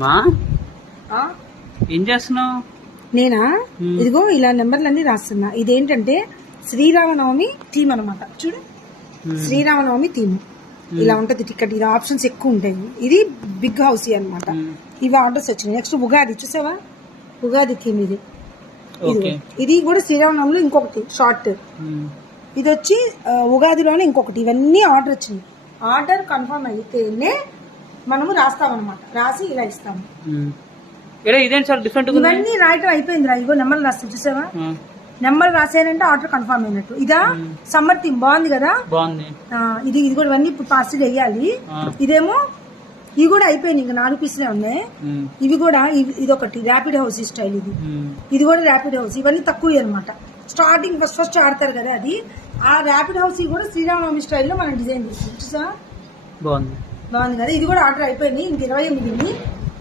మా ఏం చేస్తున్నావు? నేనా? ఇదిగో ఇలా నెంబర్లన్నీ రాస్తున్నా. ఇదేంటంటే శ్రీరామనవమి థీమ్ అనమాట. చూడు, శ్రీరామనవమి థీమ్ ఇలా ఉంటది. టికెట్ ఇది ఆప్షన్స్ ఎక్కువ ఉంటాయి. ఇది బిగ్ హౌస్ అనమాట. ఇవి ఆర్డర్స్ వచ్చినాయి. నెక్స్ట్ ఉగాది చూసావా, ఉగాది థీమ్ ఇది. ఇది కూడా శ్రీరామనవమిలో ఇంకొకటి షార్ట్. ఇది వచ్చి ఉగాదిలోనే ఇంకొకటి. ఇవన్నీ ఆర్డర్ వచ్చినాయి. ఆర్డర్ కన్ఫర్మ్ అయితేనే మనము రాస్తామన్నమాట. రాసి ఇలా ఇస్తాము. ఇవన్నీ రాయటం అయిపోయింది రా. ఇగో నెంబర్లు రాస్తాం చూసావా, నెంబర్ రాసానంటే ఆర్డర్ కన్ఫర్మ్ అయినట్టు. ఇదా సమ్మర్ థీమ్ బాగుంది కదా. ఇది కూడా ఇవన్నీ ఇప్పుడు పార్సిల్ వేయాలి. ఇదేమో ఇవి కూడా అయిపోయినాయి, ఇంకా 4 పీసులే ఉన్నాయి. ఇవి కూడా ఇది ఒకటి ర్యాపిడ్ హౌస్ స్టైల్. ఇది కూడా ర్యాపిడ్ హౌస్. ఇవన్నీ తక్కువ అనమాట. స్టార్టింగ్ ఫస్ట్ ఆడతారు కదా అది. ఆ ర్యాపిడ్ హౌస్ కూడా శ్రీరామనవమి స్టైల్లో మనం డిజైన్ చేస్తాం చూసా. బాగుంది కదా. ఇది కూడా ఆర్డర్ అయిపోయింది. ఇంక 28.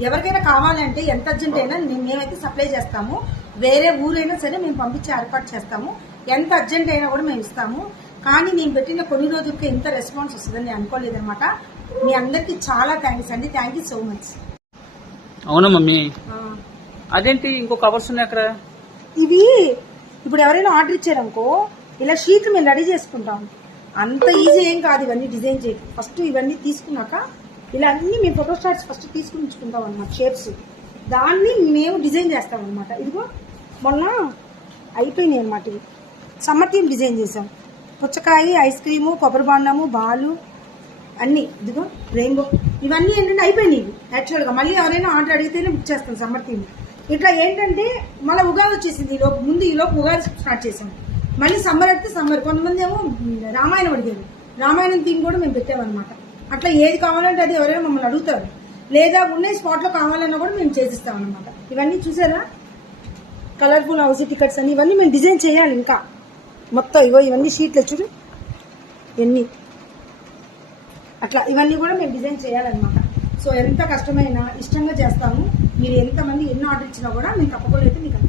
ఎవరికైనా కావాలంటే ఎంత అర్జెంట్ అయినా మేమైతే సప్లై చేస్తాము. వేరే ఊరైనా సరే మేము పంపించి ఏర్పాటు చేస్తాము. ఎంత అర్జెంట్ అయినా కూడా మేము ఇస్తాము. కానీ నేను పెట్టిన కొన్ని రోజులకి ఇంత రెస్పాన్స్ వస్తుందని నేను అనుకోలేదన్నమాట. మీ అందరికి చాలా థ్యాంక్స్ అండి. Thank you so much. అవునా మమ్మీ? అదేంటి ఇంకో కవర్స్ ఉన్నాయి అక్కడ? ఇవి ఇప్పుడు ఎవరైనా ఆర్డర్ ఇచ్చారనుకో, ఇలా షీట్ మేము రెడీ చేసుకుంటాం. అంత ఈజీ ఏం కాదు ఇవన్నీ డిజైన్ చేయడం. ఫస్ట్ ఇవన్నీ తీసుకున్నాక ఇలా అన్ని మేము ఫోటో స్టాట్స్ ఫస్ట్ తీసుకుని ఉంచుకుంటాం అనమాట. షేప్స్ దాన్ని మేము డిజైన్ చేస్తాం అనమాట. ఇదిగో మొన్న అయిపోయినాయి అనమాట. ఇవి సమ్మర్ థీమ్ డిజైన్ చేసాం. పుచ్చకాయ, ఐస్ క్రీము, కొబ్బరి బాండము, బాలు అన్నీ. ఇదిగో రెయిన్బో. ఇవన్నీ ఏంటంటే అయిపోయినాయి యాక్చువల్గా. మళ్ళీ ఎవరైనా ఆర్డర్ అడిగితేనే బుక్ చేస్తాం సమ్మర్ థీమ్. ఇట్లా ఏంటంటే మళ్ళీ ఉగాది వచ్చేసింది. ఈ లోపు ఉగాది స్టార్ట్ చేసాం. మళ్ళీ సమ్మర్ అయితే సమ్మర్. కొంతమంది ఏమో రామాయణం అడిగారు. రామాయణం థీమ్ కూడా మేము పెట్టామన్నమాట. అట్లా ఏది కావాలంటే అది ఎవరైనా మమ్మల్ని అడుగుతారు. లేదా ఉన్న స్పాట్లో కావాలన్నా కూడా మేము చేసిస్తాం అనమాట. ఇవన్నీ చూసారా, కలర్ఫుల్ హౌస్ టికెట్స్ అని. ఇవన్నీ మేము డిజైన్ చేయాలి ఇంకా మొత్తం. ఇవన్నీ షీట్లు చూడు ఎన్ని. అట్లా ఇవన్నీ కూడా మేము డిజైన్ చేయాలన్నమాట. సో ఎంత కష్టమైనా ఇష్టంగా చేస్తాము. మీరు ఎంతమంది ఎన్ని ఆర్డర్ ఇచ్చినా కూడా మేము తప్పకుండా అయితే మీకు